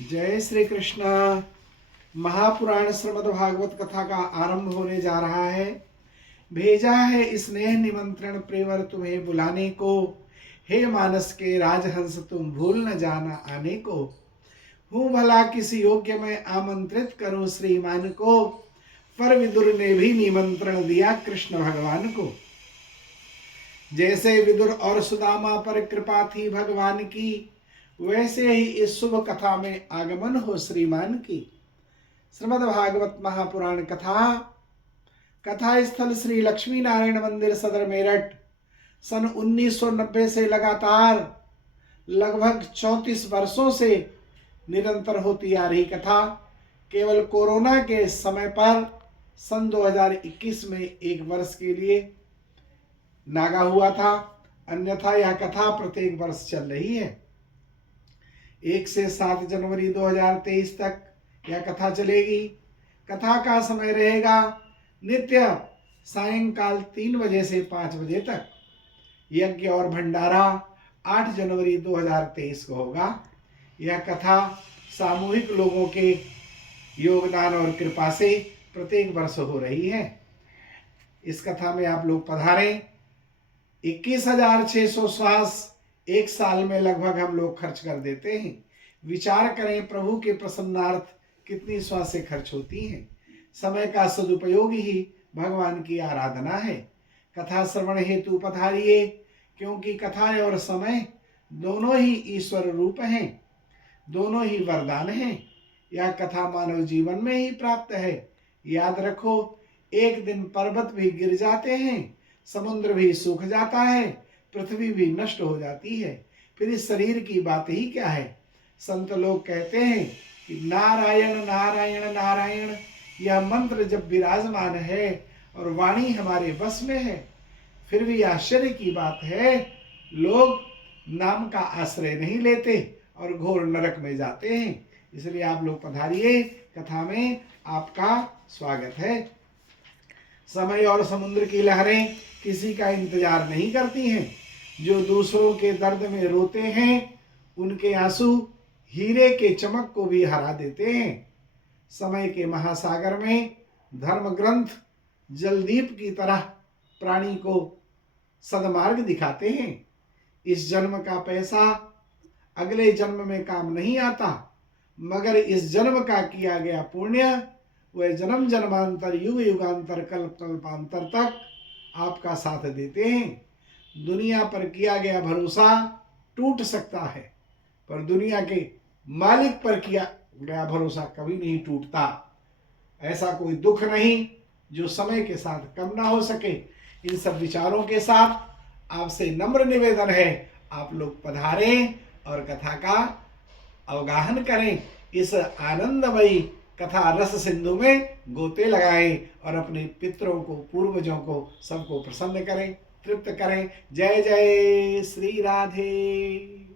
जय श्री कृष्ण। महापुराण श्रीमद् भागवत कथा का आरंभ होने जा रहा है। भेजा है स्नेह निमंत्रण प्रेवर तुम्हें बुलाने को, हे मानस के राजहंस तुम भूल न जाना आने को। हूँ भला किस योग्य में आमंत्रित करूं श्रीमान को, पर विदुर ने भी निमंत्रण दिया कृष्ण भगवान को। जैसे विदुर और सुदामा पर कृपा थी भगवान की, वैसे ही इस शुभ कथा में आगमन हो श्रीमान की। श्रीमद् भागवत महापुराण कथा स्थल श्री लक्ष्मी नारायण मंदिर सदर मेरठ। सन 1990 से लगातार लगभग 34 वर्षों से निरंतर होती आ रही कथा केवल कोरोना के समय पर सन 2021 में एक वर्ष के लिए नागा हुआ था, अन्यथा यह कथा प्रत्येक वर्ष चल रही है। 1 से 7 जनवरी 2023 तक यह कथा चलेगी। कथा का समय रहेगा नित्य सायंकाल 3 बजे से 5 बजे तक। यज्ञ और भंडारा 8 जनवरी 2023 को होगा। यह कथा सामूहिक लोगों के योगदान और कृपा से प्रत्येक वर्ष हो रही है। इस कथा में आप लोग पधारें। 21,600 श्वास एक साल में लगभग हम लोग खर्च कर देते हैं। विचार करें प्रभु के प्रसन्नार्थ कितनी श्वासें खर्च होती हैं। समय का सदुपयोग ही भगवान की आराधना है। कथा श्रवण हेतु पधारिए, क्योंकि कथा और समय दोनों ही ईश्वर रूप हैं, दोनों ही वरदान हैं। यह कथा मानव जीवन में ही प्राप्त है। याद रखो, एक दिन पर्वत भी गिर जाते हैं, समुद्र भी सूख जाता है, पृथ्वी भी नष्ट हो जाती है, फिर इस शरीर की बात ही क्या है। संत लोग कहते हैं कि नारायण नारायण नारायण यह मंत्र जब विराजमान है और वाणी हमारे बस में है, फिर भी आश्चर्य की बात है लोग नाम का आश्रय नहीं लेते और घोर नरक में जाते हैं। इसलिए आप लोग पधारिए, कथा में आपका स्वागत है। समय और समुद्र की लहरें किसी का इंतजार नहीं करती हैं। जो दूसरों के दर्द में रोते हैं, उनके आंसू हीरे के चमक को भी हरा देते हैं। समय के महासागर में धर्म ग्रंथ जलदीप की तरह प्राणी को सदमार्ग दिखाते हैं। इस जन्म का पैसा अगले जन्म में काम नहीं आता, मगर इस जन्म का किया गया पुण्य वह जन्म जन्मांतर युग युगांतर कल्प कल्पांतर तक आपका साथ देते हैं। दुनिया पर किया गया भरोसा टूट सकता है, पर दुनिया के मालिक पर किया गया भरोसा कभी नहीं टूटता। ऐसा कोई दुख नहीं जो समय के साथ कम ना हो सके। इन सब विचारों के साथ आपसे नम्र निवेदन है, आप लोग पधारें और कथा का अवगाहन करें। इस आनंदमयी कथा रस सिंधु में गोते लगाएं और अपने पितरों को, पूर्वजों को, सबको प्रसन्न करें, तृप्त करें। जय जय श्री राधे।